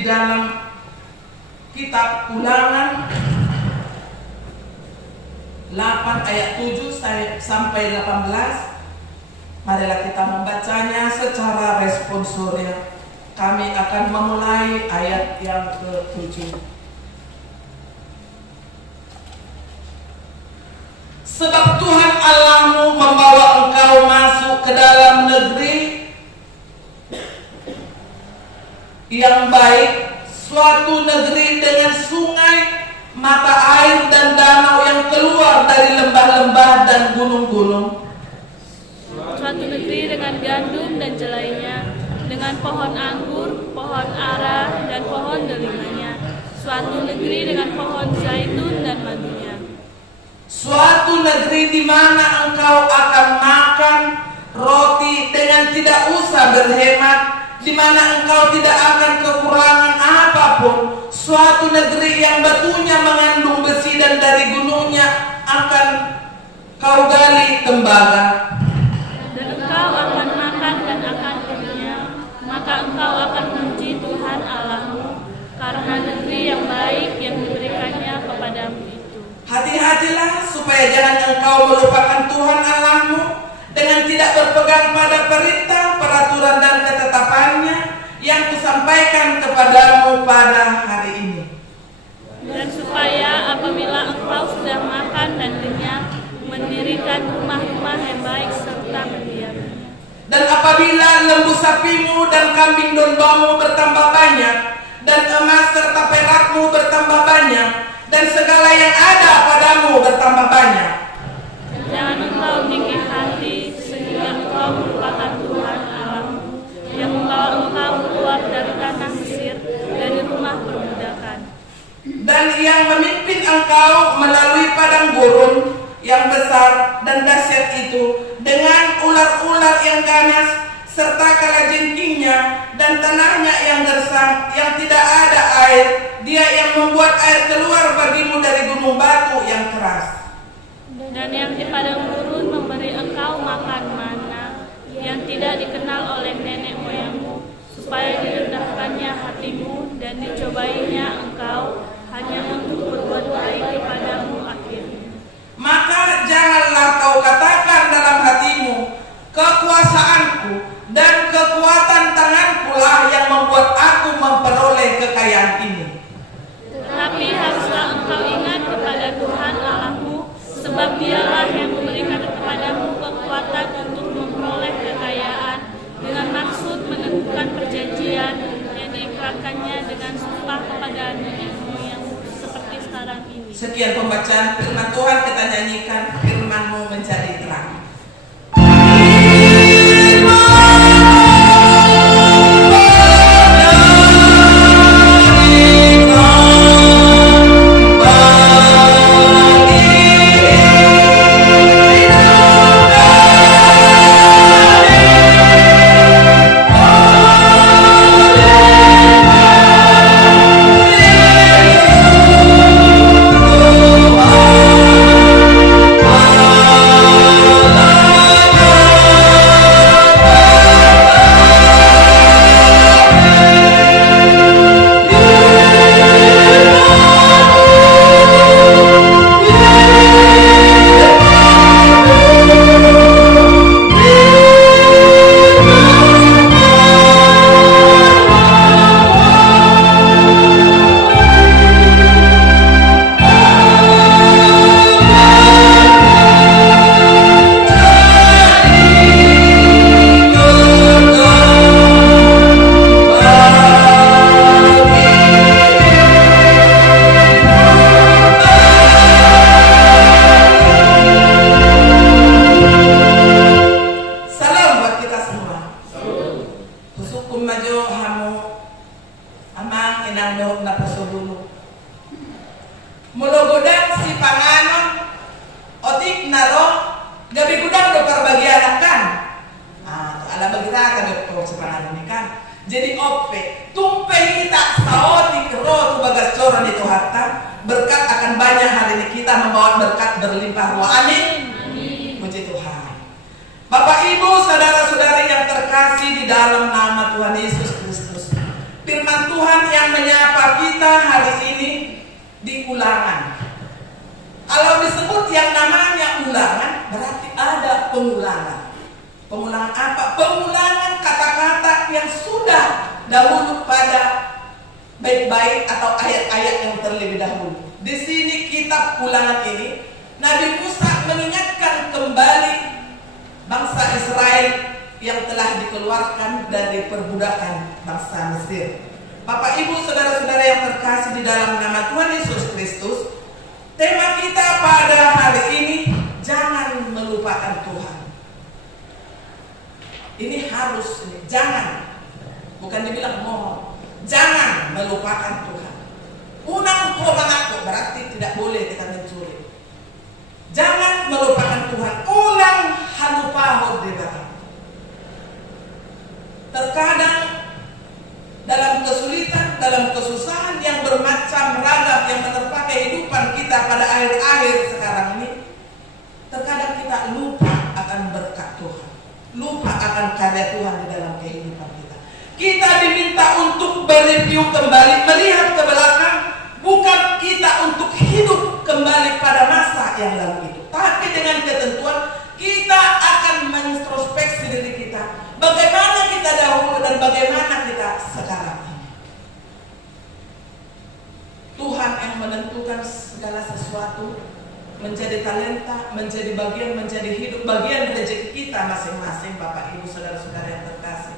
di dalam kitab Ulangan 8 ayat 7 sampai 18. Marilah kita membacanya secara responsorial. Kami akan memulai ayat yang ke-7. Sebab Tuhan Allahmu membawa engkau masuk ke dalam negeri yang baik, suatu negeri dengan sungai, mata air dan danau yang keluar dari lembah-lembah dan gunung-gunung. Suatu negeri dengan gandum dan jelainya, dengan pohon anggur, pohon ara, dan pohon delimanya. Suatu negeri dengan pohon zaitun dan madunya. Suatu negeri di mana engkau akan makan roti dengan tidak usah berhemat, di mana engkau tidak akan kekurangan apapun. Suatu negeri yang batunya mengandung besi dan dari gunungnya akan kau gali tembaga. Dan engkau akan makan dan akan kenyang, maka engkau akan memuji Tuhan Allahmu karena negeri yang baik yang diberikannya kepadamu itu. Hati-hatilah supaya jangan engkau melupakan Tuhan Allahmu dengan tidak berpegang pada perintah, peraturan dan ketetapannya yang kusampaikan kepadamu pada hari ini. Dan supaya apabila engkau sudah makan dan kenyang, mendirikan rumah-rumah yang baik serta mendiaminya. Dan apabila lembu sapimu dan kambing dombamu bertambah banyak, dan emas serta perakmu bertambah banyak, dan segala yang ada padamu bertambah banyak, jangan engkau tinggi hati sehingga engkau melupakan Tuhan Allahmu yang membawa engkau keluar dari tanah Mesir, dari rumah perbudakan. dan yang memimpin engkau melalui padang gurun yang besar dan dahsyat itu, dengan ular-ular yang ganas serta kalajengkingnya dan tanahnya yang gersang yang tidak ada air. Dia yang membuat air keluar bagimu dari gunung batu yang keras. Dan yang di padang gurun memberi engkau makan mana yang tidak dikenal oleh nenek moyangmu, supaya direndahkannya hatimu dan dicobainya engkau hanya untuk berbuat baik kepadamu akhirnya. Maka janganlah kau katakan dalam hatimu, kekuasaanku dan kekuatan tanganku lah yang membuat aku memperoleh kekayaan ini. Tetapi haruslah engkau ingat kepada Tuhan Allahmu, sebab Dialah yang memberikan kepadamu kekuatan untuk memperoleh kekayaan dengan maksud menentukan perjanjian yang diikrarkannya dengan sumpah kepada nenek moyangmu seperti sekarang ini. Sekian pembacaan firman Tuhan, kita nyanyikan firman-Mu menjadi terang. Jadi ope tumpe kita saoti kero tu bagas coran itu harta berkat akan banyak hari ini kita membawa berkat berlimpah ruah. Amin. Puji Tuhan. Bapak Ibu saudara-saudari yang terkasih di dalam nama Tuhan Yesus Kristus, firman firman Tuhan yang menyapa kita hari ini di Ulangan. Kalau disebut yang namanya ulangan, berarti ada pengulangan. Pengulangan apa? Pengulangan kata-kata yang sudah dahulu pada baik-baik atau ayat-ayat yang terlebih dahulu. Di sini kitab Ulangan ini, Nabi Musa mengingatkan kembali bangsa Israel yang telah dikeluarkan dari perbudakan bangsa Mesir. Bapak, Ibu, saudara-saudara yang terkasih di dalam nama Tuhan Yesus Kristus, tema kita pada hari ini, jangan melupakan Tuhan. Ini harus, jangan, bukan dibilang mohon, jangan melupakan Tuhan. Unang aku berarti tidak boleh kita mencuri. Jangan melupakan Tuhan. Unang hanupahod di belakang. Terkadang dalam kesulitan, dalam kesusahan yang bermacam ragam yang menerpa kehidupan kita pada akhir-akhir sekarang ini, terkadang kita lupa akan berkat Tuhan, lupa akan karya Tuhan di dalam kehidupan kita. Kita diminta untuk mereview kembali, melihat ke belakang, bukan kita untuk hidup kembali pada masa yang lalu itu, tapi dengan ketentuan kita akan mengintrospeksi diri kita. Bagaimana kita dahulu dan bagaimana kita sekarang ini. Tuhan yang menentukan segala sesuatu, menjadi talenta, menjadi bagian, menjadi hidup, bagian rezeki kita masing-masing, Bapak, Ibu, saudara-saudara yang terkasih.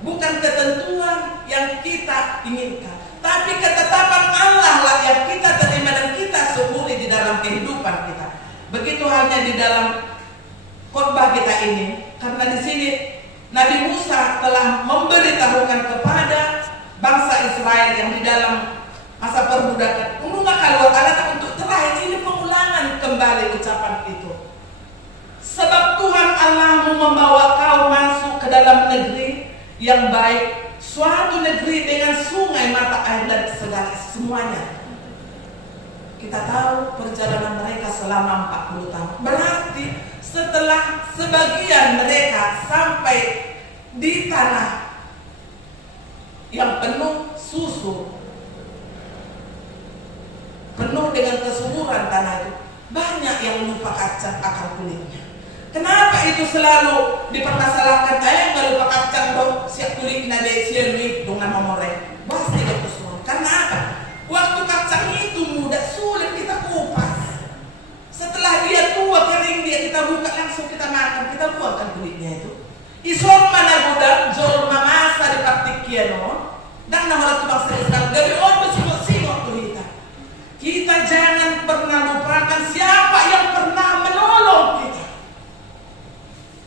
Bukan ketentuan yang kita inginkan, tapi ketetapan Allah lah yang kita terima dan kita syukuri di dalam kehidupan kita. Begitu halnya di dalam khotbah kita ini, karena di sini Nabi Musa telah memberitahukan kepada bangsa Israel yang di dalam masa perbudakan, unggah keluar Allah untuk terakhir ini pengulangan kembali ucapan itu. Sebab Tuhan Allahmu membawa kau masuk ke dalam negeri yang baik, suatu negeri dengan sungai mata air dan segala semuanya. Kita tahu perjalanan mereka selama 40 tahun. Berarti setelah sebagian mereka sampai di tanah yang penuh susu, penuh dengan kesuburan tanah itu, banyak yang lupa kacang akar kulitnya. Kenapa itu selalu dipermasalahkan? Nggak lupa kacang dong, siap kulitnya deh, siap duit dengan memoreng. Pasti gak kesuburan. Karena apa? Waktu kacang itu mudah, sulit kita kupas. Setelah dia tua, kering dia, kita buka langsung kita makan, kita buangkan kulitnya itu. Ison mana budak, jol mamasa di praktik kiano, dan nama bangsa Israel, gabi on bersingok-singok tuh kita. Kita jangan pernah lupakan siapa yang pernah menolong kita.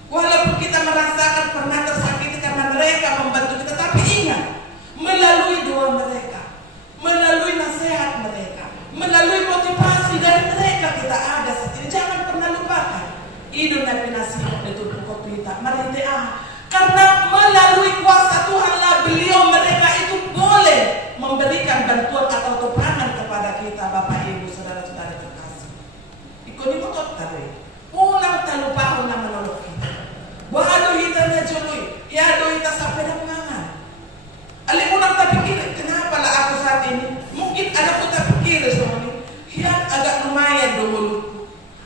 Walaupun kita merasakan pernah tersakiti karena mereka membantu kita, tapi ingat, melalui doa mereka, melalui nasihat mereka, melalui motivasi dari mereka kita ada saat ini. Jangan pernah lupakan. Idul Nabi nasihat itu berkopita merintah. Karena melalui kuasa Tuhanlah beliau mereka itu boleh memberikan bantuan atau topangan kepada kita, Bapak, Ibu, saudara-saudara terkasih. Ikut motor tadi. Ulang talupa ulang menolong kita. Bahado hita na jului, hiado hita sampai dan mangan. Ali unang tak pikir, kenapa lah aku saat ini? Mungkin ada aku tak pikir semua ini. Hiat agak lumayan dulu.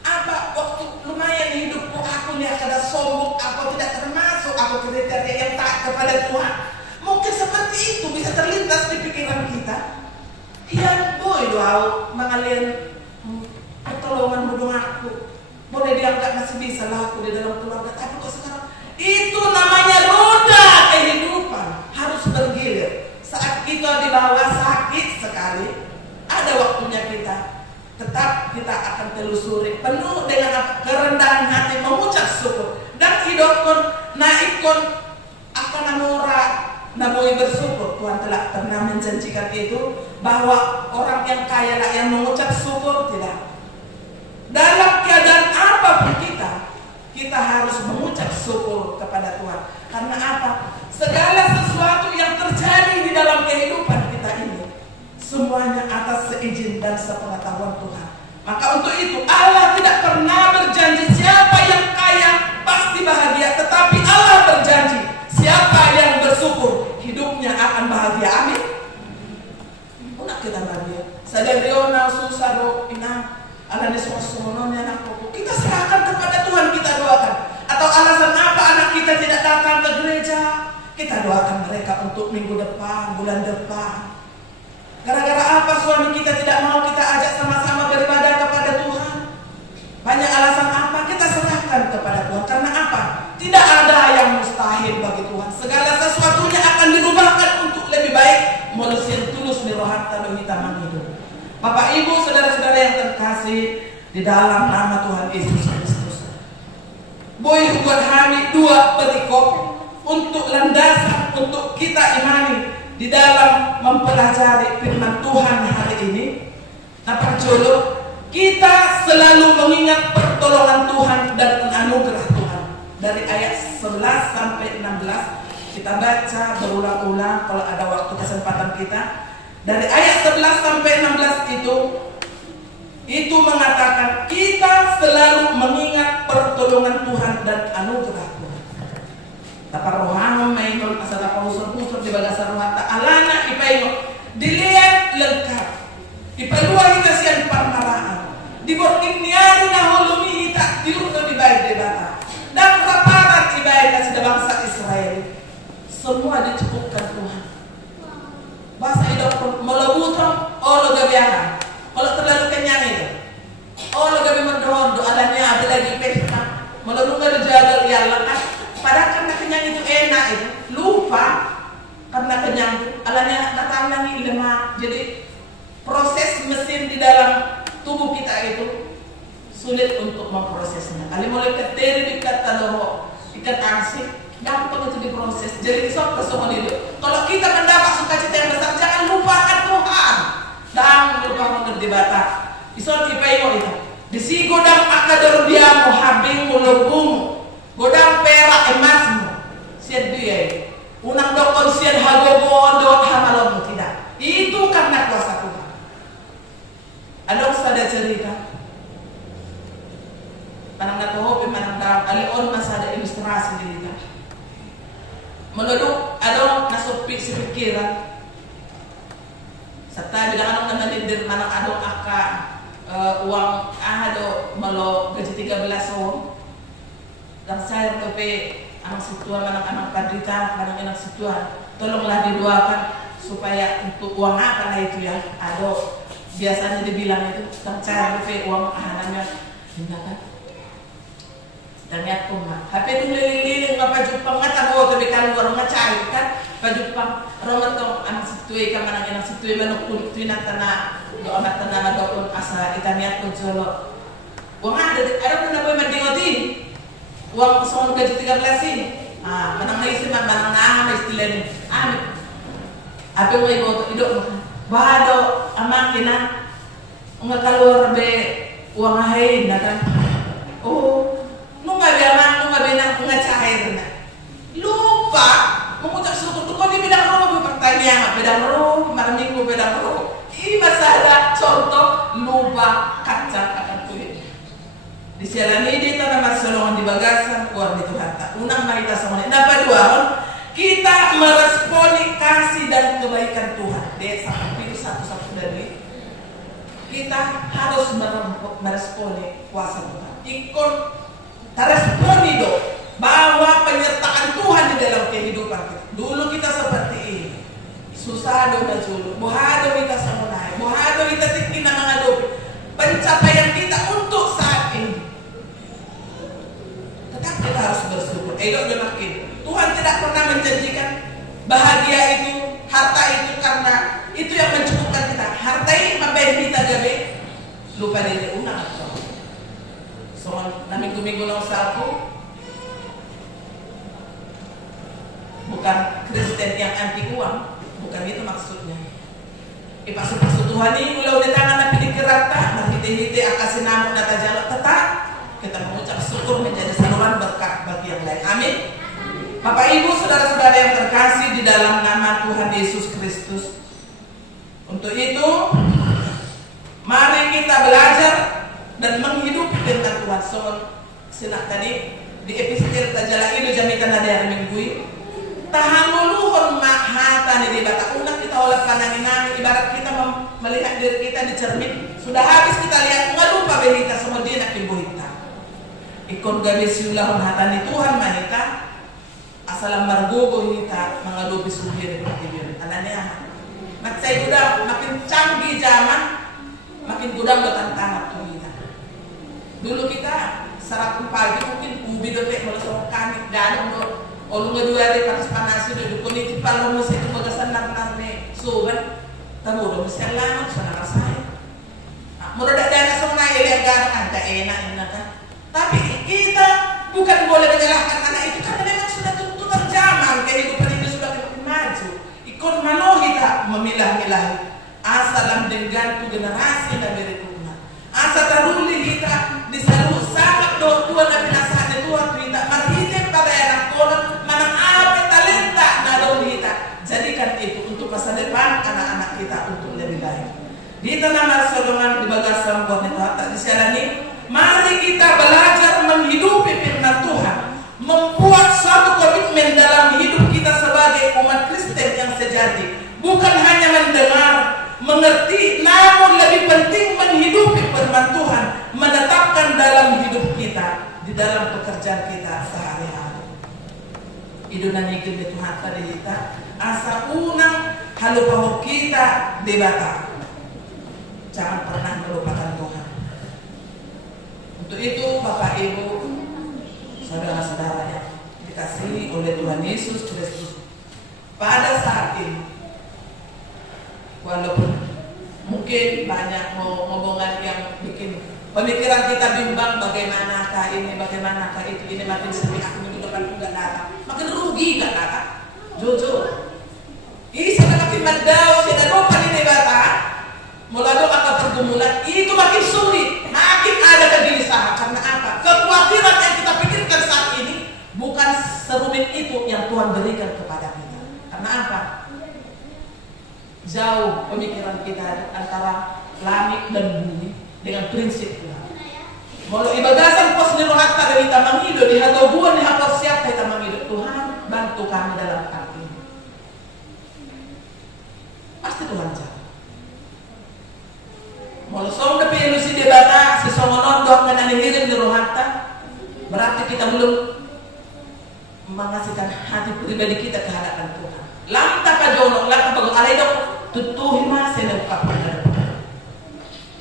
Apa waktu lumayan hidupku, aku ni akan sombong, aku tidak termasuk, aku kriteria yang taat kepada Tuhan. Mungkin seperti itu bisa terlintas di pikiran kita. Hiat boy doa mengalir pertolongan bodoh aku. Boleh dianggap masih bisa lah aku di dalam keluarga, tapi kok sekarang itu namanya roda kehidupan harus bergilir. Saat kita di bawah sakit sekali, ada waktunya kita tetap kita akan telusuri penuh dengan kerendahan hati mengucap syukur dan hidupkan naikkan akan namora naboi bersyukur. Tuhan telah pernah menjanjikan itu bahwa orang yang kaya lah yang mengucap syukur. Tidak, dalam keadaan apapun kita harus mengucap syukur kepada Tuhan. Karena apa? Segala sesuatu yang terjadi di dalam kehidupan kita ini semuanya atas seizin dan sepengetahuan Tuhan. Maka untuk itu Allah tidak pernah berjanji siapa yang kaya pasti bahagia, tetapi Allah berjanji siapa yang bersyukur hidupnya akan akan bahagia. Amin. Nak kita bahagia. Sadar dia na susah do ina ala ni semua anak kita serahkan kepada Tuhan, kita doakan. Atau alasan apa anak kita tidak datang ke gereja, kita doakan mereka untuk minggu depan, bulan depan. Gara-gara apa suami kita tidak mau kita ajak sama-sama beribadah kepada Tuhan? Banyak alasan apa? Kita serahkan kepada Tuhan. Karena apa? Tidak ada yang mustahil bagi Tuhan. Segala sesuatunya akan dirubahkan untuk lebih baik. Manusia tulus mirohata do hitamang hidup. Bapak Ibu, saudara-saudara yang terkasih di dalam nama Tuhan Yesus Kristus. Boy buat kami 2 perikop untuk landasan untuk kita imani di dalam mempelajari firman Tuhan hari ini. Nah, perjolo kita selalu mengingat pertolongan Tuhan dan anugerah Tuhan. Dari ayat 11 sampai 16 kita baca berulang-ulang kalau ada waktu kesempatan kita. Dari ayat 11 sampai 16 itu mengatakan kita selalu mengingat pertolongan Tuhan dan anugerah Tuhan. Taparohang mainol asal pausur-pusur di bagasa rumah ta'alana ipaino dilihat lengkap. Ipaluah kita sian parmaraan. Diborkin niari na holumi hita diluto di baik debata. Dan raparan ibadah kasih bangsa Israel. Semua dicukupkan Tuhan. Bahasa hidup melebutong, lo gabiahan. Kalau terlalu kenyang itu, lo gabi mendohon, doalanya ada lagi pesta. Melebut ada jaga liar lekas. Padahal karena kenyang itu enak itu, lupa karena kenyang itu. Alanya datang lagi lemak. Jadi proses mesin di dalam tubuh kita itu sulit untuk memprosesnya. Ali mulai keteri dikat tadoro, ikat arsik. Gampang itu diproses. Jadi sok semua itu. Kalau kita mendapat sukacita yang besar, jangan lupakan Tuhan. Dan lupa mengerti bata. Isot ipaimo itu. Disi godang akador diamo habing mulubung. Godang perak emasmu. Sian dia. Unang dokon sian hagogodo hamalom tidak. Itu karena kuasa Tuhan. Ada sada cerita. Manang natohopi manang daw alion masada ilustrasi dito. Meluduk adong nasupi si pikiran. Serta bilang anong nanalindir manang adong aka uang ahado malo gaji 13 tahun. Dan saya kepe anong situan manang padrita manang inang situan. Tolonglah didoakan supaya untuk uang apa lah itu ya. Ado biasanya dibilang itu dan saya kepe uang ahananya tindakan. Dan ya kumah. Hape itu lililing apa Jepang ngata bawa tapi kalau orang ngacai kan pa Jepang romat tong anak situe ka manang inang situe manok kulit tuina tanah do amat tanah do asa itaniat ko jolo. Wang ada pun boy mandingoti. Wang son gaji 13 ini. Manang naisip manang na istilah ni. Hape mo ibo ido bado amang ina ngakalor be uang hain na kan. Oh nung ngabi nang cair na lupa mengucap syukur tuh kok di bidang roh pertanyaan bidang roh malam minggu bidang roh ini masalah contoh lupa kaca akan tulis di sialan ini tanah masolongan di bagasan keluar di Tuhan tak unang mahita sama ini apa dua kita meresponi kasih dan kebaikan Tuhan deh sampai itu satu-satu dari kita harus meresponi kuasa Tuhan ikut responi do bahwa penyertaan Tuhan di dalam kehidupan kita. Dulu kita seperti ini. Susah do na julu. Mohado kita samunay. Mohado kita tikin na mengadopi pencapaian kita untuk saat ini. Tetap kita harus bersyukur. Edo makin. Tuhan tidak pernah menjanjikan bahagia itu, harta itu karena itu yang mencukupkan kita. Harta ini mabayin kita gabe. Lupa diri unang atau na minggu-minggu lang sa ako bukan Kristen yang anti uang, bukan itu maksudnya. Ipasok-pasok Tuhan ini ulaw na tangan na pinikirata nahiti-hiti akasin namun natajalo tetap kita mengucap syukur menjadi saluran berkat bagi yang lain. Amin. Bapak Ibu saudara-saudara yang terkasih di dalam nama Tuhan Yesus Kristus, untuk itu mari kita belajar dan menghidupi dengan Tuhan. So, sinak tadi di episode tajala itu jamitan ada yang minggu tahan luluhon mahata ni dibata unak kita oleh panangin ibarat kita melihat diri kita di cermin sudah habis kita lihat nggak lupa berita semua dia nak ibuhita ikon gabi siulahon hatani Tuhan manita asalam margogo hita mengalupi suhir di pertibir ananya mak saya udah makin canggih zaman makin gudang datang tanah tuh kita dulu kita sarapan pagi mungkin ubi dotek melesong kami gadong do olu ngedua hari panas udah dukun itu kalau musik itu bagasan nar-narne so kan tamu udah mesti lama sana rasanya menurut daerah song naik lihat gadong ada enak kan tapi kita bukan boleh menyalahkan anak itu karena memang sudah tuntutan zaman kehidupan ini sudah makin maju ikut manohi tak memilah-milah asalam dengan tu generasi dan berikutnya asa taruli kita disalu sangat tua nabi nasihat tua kita marhite pada anak konon manang apa talenta nadong kita jadikan itu untuk masa depan anak-anak kita untuk lebih baik di tanah solongan di bagasan buat itu tak disalani mari kita belajar menghidupi firman Tuhan membuat suatu komitmen dalam hidup kita sebagai umat Kristen yang sejati bukan hanya mendengar mengerti namun lebih penting menghidupi firman Tuhan menetapkan dalam hidup kita di dalam pekerjaan kita sehari-hari idunan ikin di Tuhan tadi kita asa unang halupaho kita debata jangan pernah melupakan Tuhan untuk itu Bapak Ibu saudara-saudara yang dikasihi oleh Tuhan Yesus Kristus pada saat ini walaupun mungkin banyak ngomongan yang bikin pemikiran kita bimbang bagaimanakah ini bagaimanakah itu ini makin sering aku minggu depan enggak datang makin rugi enggak datang jujur sudah makin mandau sudah lupa ini bata mulai akan pergumulan itu makin sulit makin ada kegelisahan karena apa kekhawatiran yang kita pikirkan saat ini bukan serumit itu yang Tuhan berikan kepada kita karena apa jauh pemikiran kita antara langit dan bumi dengan prinsip Tuhan. Kalau ibadasan pos nirohata dari tamang hidup di hatau buan di hatau siap dari tamang hidup Tuhan bantu kami dalam hal ini. Pasti Tuhan jawab. Kalau song tapi ilusi debata si songonon doang kena nihirin nirohata berarti kita belum mengasihkan hati pribadi kita ke hadapan Tuhan. Lamta ka jono, lamta bago alay dok tutuhin mas yang nagpapagal.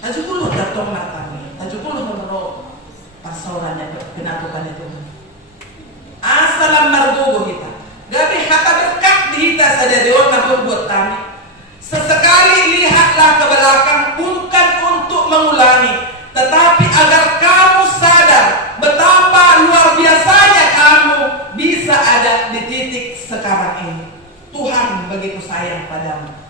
Tajukuluh datong matami, tajukuluh menuro pasorannya pinatukan itu. Asalam margogo kita. Gabi hata berkat di kita saja dewan nabung buat kami. Sesekali lihatlah ke belakang bukan untuk mengulangi, tetapi agar kamu sadar betapa luar biasanya kamu bisa ada di titik sekarang ini. Tuhan begitu sayang padamu.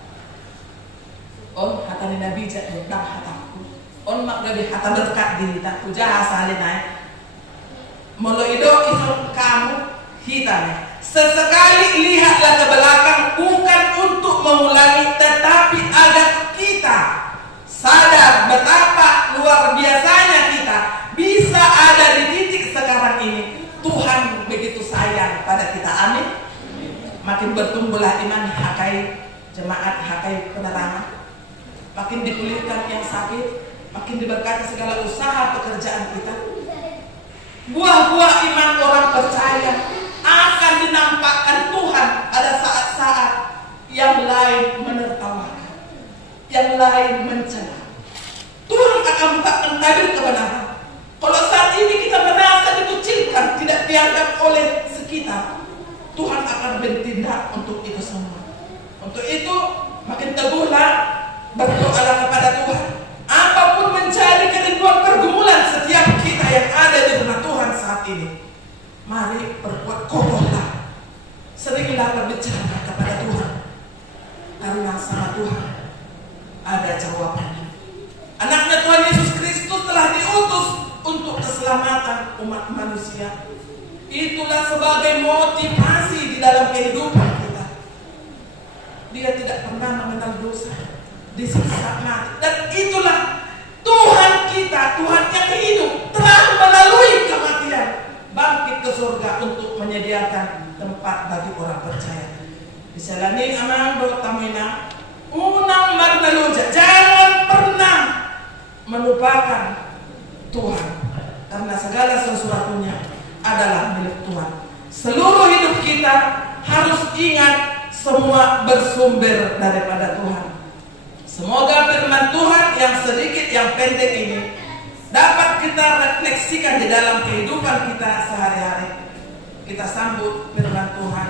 On hatani nabi jat dak hataku. On mak gabi hata berkat di hitaku jaha salin naik. Molo ido iso kamu hitane. Sesekali lihatlah ke belakang bukan untuk mengulangi tetapi agar kita sadar betapa luar biasanya kita bisa ada di titik sekarang ini. Tuhan begitu sayang pada kita. Amin. Makin bertumbuhlah iman hakai jemaat hakai penerangan makin dipulihkan yang sakit makin diberkati segala usaha pekerjaan kita buah-buah iman orang percaya akan dinampakkan Tuhan pada saat-saat yang lain menertawakan yang lain mencela Tuhan akan bukakan tabir kebenaran kalau saat ini kita merasa dikucilkan tidak dianggap oleh sekitar Tuhan akan bertindak untuk itu semua. Untuk itu makin teguhlah berdoalah kepada Tuhan. Apapun menjadi kerinduan pergumulan setiap kita yang ada di rumah Tuhan saat ini, mari berbuat kokohlah. Seringlah berbicara kepada Tuhan. Karena sama Tuhan ada jawabannya. Anaknya Tuhan Yesus Kristus telah diutus untuk keselamatan umat manusia. Itulah sebagai motivasi di dalam kehidupan kita. Dia tidak pernah mengenal dosa, disiksa mati. Dan itulah Tuhan kita, Tuhan yang hidup, telah melalui kematian bangkit ke surga untuk menyediakan tempat bagi orang percaya. Misalnya amang do tamina unang marnaluja, jangan pernah melupakan Tuhan, karena segala sesuatunya adalah milik Tuhan. Seluruh hidup kita harus ingat semua bersumber daripada Tuhan. Semoga firman Tuhan yang sedikit yang pendek ini dapat kita refleksikan di dalam kehidupan kita sehari-hari. Kita sambut firman Tuhan